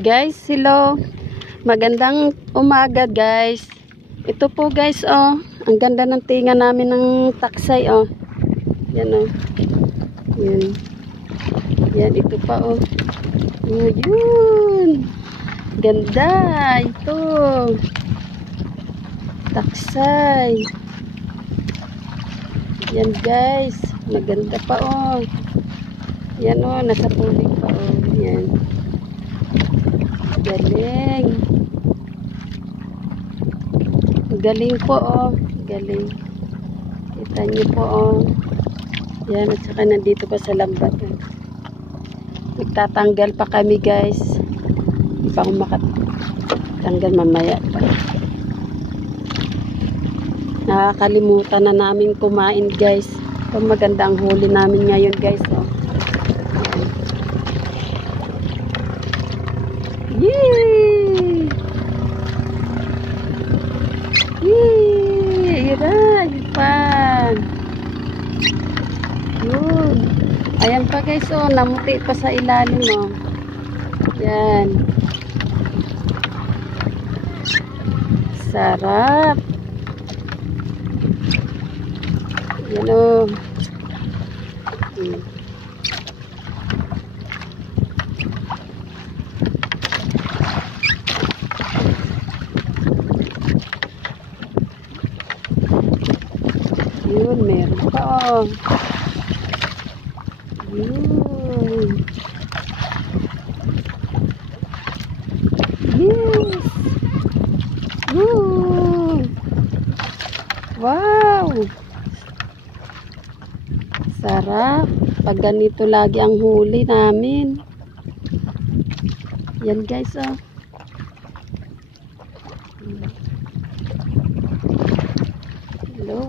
Guys, hello. Magandang umaga, guys. Ito po, guys, oh. Ang ganda ng tinga namin ng taksay, oh. Yan, oh. Yan. Yan, ito pa, oh. Oh, yun. Ganda. Ito. Taksay. Yan, guys. Maganda pa, oh. Yan, oh. Nasa pulik pa, oh. Yan. Galing. Galing po, oh. Galing. Kita niyo po, oh. Yan, at saka nandito pa sa lambat. Eh. Nagtatanggal pa kami, guys. Hindi pa ako makatanggal mamaya pa. Nakakalimutan na namin kumain, guys. So, maganda ang huli namin ngayon, guys, oh. Yay! Yay! Yun pa. Yun. Ayan pa, guys, oh. Namuti pa sa ilalim, oh. Yan. Sarap. Yan, oh. Yun, meron pa, oh. Yun. Yes. Yun. Wow. Sarap. Pag ganito lagi ang huli namin. Yan, guys, oh. Hello.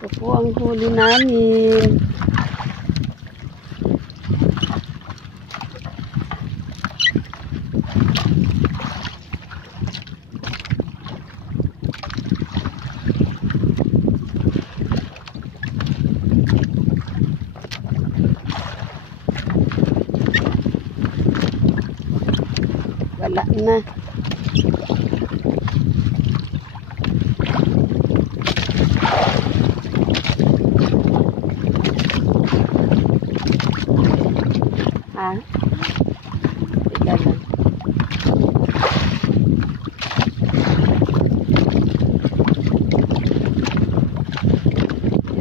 Ito po ang huli namin. Wala na. Ha? Teka lang.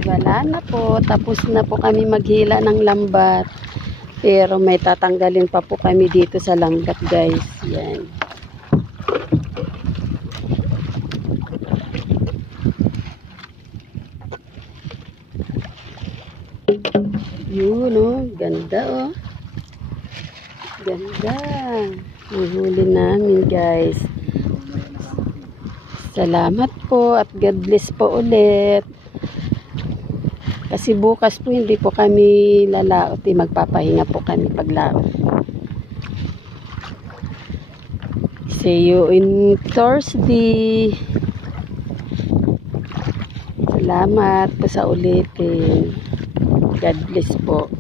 Wala na po. Tapos na po kami maghila ng lambat. Pero may tatanggalin pa po kami dito sa lambat, guys. Yan. Yun, oh. Ganda, oh. Ganda. Mahuli namin, guys. Salamat po at God bless po ulit. Kasi bukas po hindi po kami lalaot. Magpapahinga po kami paglaot. See you in Thursday. Salamat po sa ulitin. God bless po.